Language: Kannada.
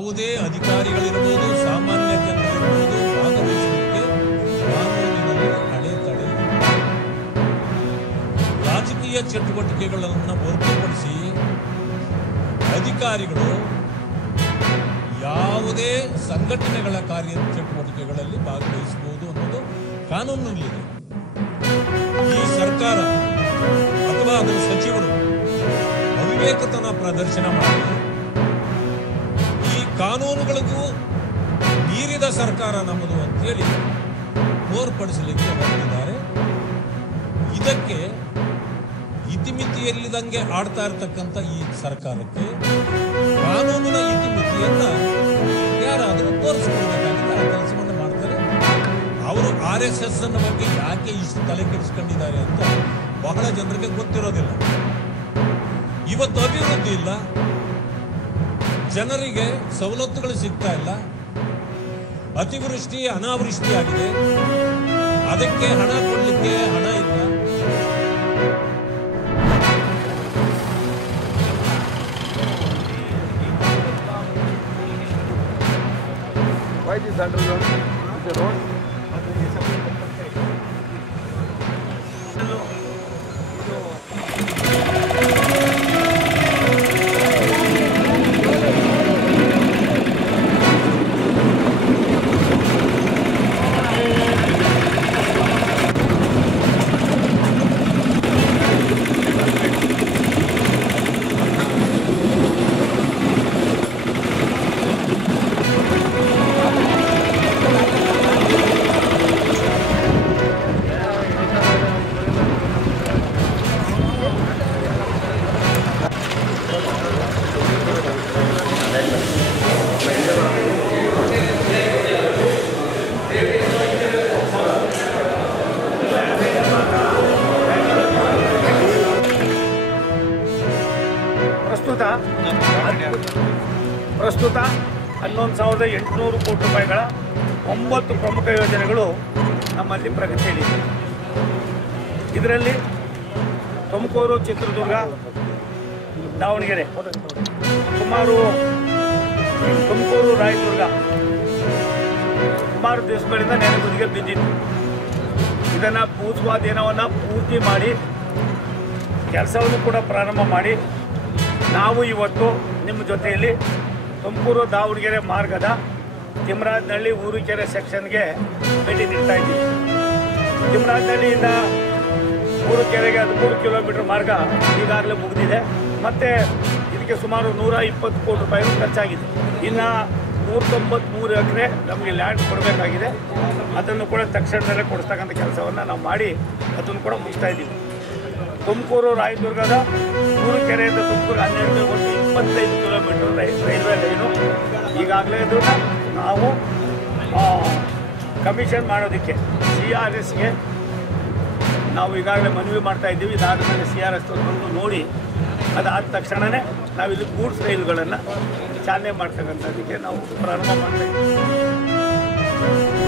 ಯಾವುದೇ ಅಧಿಕಾರಿಗಳಿರ್ಬೋದು, ಸಾಮಾನ್ಯ ಜನರಿರ್ಬೋದು ಭಾಗವಹಿಸಲಿಕ್ಕೆ ಕಾನೂನಿನಲ್ಲಿ ಅಡೆತಡೆ ಇಲ್ಲ. ರಾಜಕೀಯ ಚಟುವಟಿಕೆಗಳನ್ನು ಹೊರತುಪಡಿಸಿ ಅಧಿಕಾರಿಗಳು ಯಾವುದೇ ಸಂಘಟನೆಗಳ ಕಾರ್ಯ ಚಟುವಟಿಕೆಗಳಲ್ಲಿ ಭಾಗವಹಿಸಬಹುದು ಅನ್ನೋದು ಕಾನೂನಿನಲ್ಲಿದೆ. ಈ ಸರ್ಕಾರ ಅಥವಾ ಅದರ ಸಚಿವರು ಅವಿವೇಕತನ ಪ್ರದರ್ಶನ ಮಾಡಿ ಈ ಕಾನೂನುಗಳಿಗೂ ಮೀರಿದ ಸರ್ಕಾರ ನಮ್ಮದು ಅಂತೇಳಿ ತೋರ್ಪಡಿಸಲಿಕ್ಕೆ ಹೊರಟಿದ್ದಾರೆ. ಇದಕ್ಕೆ ಇತಿಮಿತಿಯಲ್ಲಿದಂಗೆ ಆಡ್ತಾ ಇರತಕ್ಕಂಥ ಈ ಸರ್ಕಾರಕ್ಕೆ ಕಾನೂನಿನ ಇತಿಮಿತಿಯನ್ನ ಯಾರಾದರೂ ತೋರಿಸ್ಕೊಳ್ಬೇಕಾಗಿದೆ. ಆ ಕೆಲಸವನ್ನು ಮಾಡ್ತಾರೆ. ಅವರು RSS ಅನ್ನ ಬಗ್ಗೆ ಯಾಕೆ ಇಷ್ಟು ತಲೆ ಕೆಡಿಸ್ಕೊಂಡಿದ್ದಾರೆ ಅಂತ ಬಹಳ ಜನರಿಗೆ ಗೊತ್ತಿರೋದಿಲ್ಲ. ಇವತ್ತು ಅಭಿವೃದ್ಧಿ ಇಲ್ಲ, ಜನರಿಗೆ ಸವಲತ್ತುಗಳು ಸಿಗ್ತಾ ಇಲ್ಲ, ಅತಿವೃಷ್ಟಿ ಅನಾವೃಷ್ಟಿ ಆಗಿದೆ, ಅದಕ್ಕೆ ಹಣ ಕೊಡಲಿಕ್ಕೆ ಹಣ ಇಲ್ಲ. Why this underground? Is the road? ಪ್ರಸ್ತುತ 11,800 ಕೋಟಿ ರೂಪಾಯಿಗಳ 9 ಪ್ರಮುಖ ಯೋಜನೆಗಳು ನಮ್ಮಲ್ಲಿ ಪ್ರಗತಿಯಲ್ಲಿದೆ. ಇದರಲ್ಲಿ ತುಮಕೂರು, ಚಿತ್ರದುರ್ಗ, ದಾವಣಗೆರೆ ಸುಮಾರು ತುಮಕೂರು, ರಾಯದುರ್ಗ ಸುಮಾರು ದಿವಸಗಳಿಂದ ನೆನೆಗುದಿಗೆ ಬಿದ್ದಿತ್ತು. ಇದನ್ನು ಭೂಸ್ವಾಧೀನವನ್ನು ಪೂರ್ತಿ ಮಾಡಿ ಕೆಲಸವನ್ನು ಕೂಡ ಪ್ರಾರಂಭ ಮಾಡಿ ನಾವು ಇವತ್ತು ನಿಮ್ಮ ಜೊತೆಯಲ್ಲಿ ತುಮಕೂರು ದಾವಣಗೆರೆ ಮಾರ್ಗದ ತಿಮ್ಮರಾಜನಹಳ್ಳಿ ಊರುಕೆರೆ ಸೆಕ್ಷನ್ಗೆ ಭೇಟಿ ನೀಡ್ತಾ ಇದ್ದೀವಿ. ತಿಮ್ಮರಾಜನಹಳ್ಳಿಯಿಂದ ಊರುಕೆರೆಗೆ 13 ಕಿಲೋಮೀಟರ್ ಮಾರ್ಗ ಈಗಾಗಲೇ ಮುಗಿದಿದೆ. ಮತ್ತು ಇದಕ್ಕೆ ಸುಮಾರು 120 ಕೋಟಿ ರೂಪಾಯಿ ಖರ್ಚಾಗಿದೆ. ಇನ್ನು 193 ಎಕರೆ ನಮಗೆ ಲ್ಯಾಂಡ್ ಕೊಡಬೇಕಾಗಿದೆ. ಅದನ್ನು ಕೂಡ ತಕ್ಷಣದಲ್ಲೇ ಕೊಡಿಸ್ತಕ್ಕಂಥ ಕೆಲಸವನ್ನು ನಾವು ಮಾಡಿ ಅದನ್ನು ಕೂಡ ಮುಗಿಸ್ತಾ ಇದ್ದೀವಿ. ತುಮಕೂರು ರಾಯದುರ್ಗದ ಊರುಕೆರೆಯಿಂದ ತುಮಕೂರು 12 ಒಟ್ಟು 25 ಕಿಲೋಮೀಟರ್ ರೈಲ್ವೆ ಲೈನು ಈಗಾಗಲೇ ಇದನ್ನು ನಾವು ಕಮಿಷನ್ ಮಾಡೋದಕ್ಕೆ CRSಗೆ ನಾವು ಈಗಾಗಲೇ ಮನವಿ ಮಾಡ್ತಾ ಇದ್ದೀವಿ. ಇದಾದ ಮೇಲೆ CRS ಬಂದು ನೋಡಿ ಅದಾದ ತಕ್ಷಣವೇ ನಾವಿಲ್ಲಿ ಗೂಡ್ಸ್ ರೈಲುಗಳನ್ನು ಚಾಲನೆ ಮಾಡ್ತಕ್ಕಂಥದ್ದಕ್ಕೆ ನಾವು ಪ್ರಾರಂಭ ಮಾಡ್ತಾ ಇದ್ದೀವಿ.